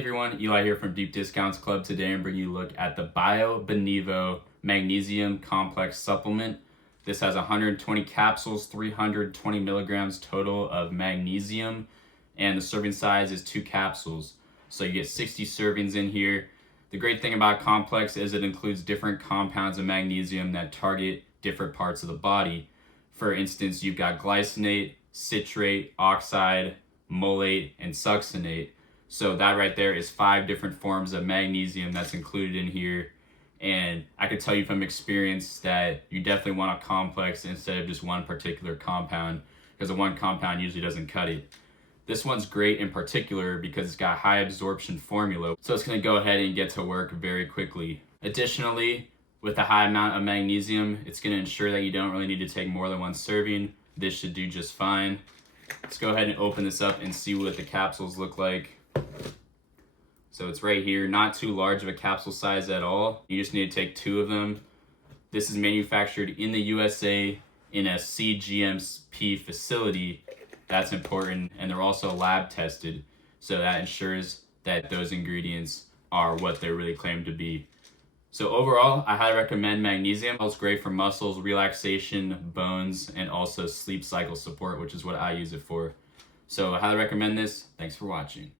everyone, Eli here from Deep Discounts Club. Today I'm bringing you a look at the BioBenevo Magnesium Complex Supplement. This has 120 capsules, 320 milligrams total of magnesium, and the serving size is 2 capsules. So you get 60 servings in here. The great thing about Complex is it includes different compounds of magnesium that target different parts of the body. For instance, you've got glycinate, citrate, oxide, molate, and succinate. So that right there is 5 different forms of magnesium that's included in here. And I can tell you from experience that you definitely want a complex instead of just one particular compound, because the one compound usually doesn't cut it. This one's great in particular because it's got high absorption formula, so it's going to go ahead and get to work very quickly. Additionally, with a high amount of magnesium, it's going to ensure that you don't really need to take more than one serving. This should do just fine. Let's go ahead and open this up and see what the capsules look like. So it's right here, not too large of a capsule size at all. You just need to take 2 of them. This is manufactured in the USA in a CGMP facility. That's important, and they're also lab tested, so that ensures that those ingredients are what they really claim to be. So overall, I highly recommend magnesium. It's great for muscles, relaxation, bones, and also sleep cycle support, which is what I use it for. So I highly recommend this. Thanks for watching.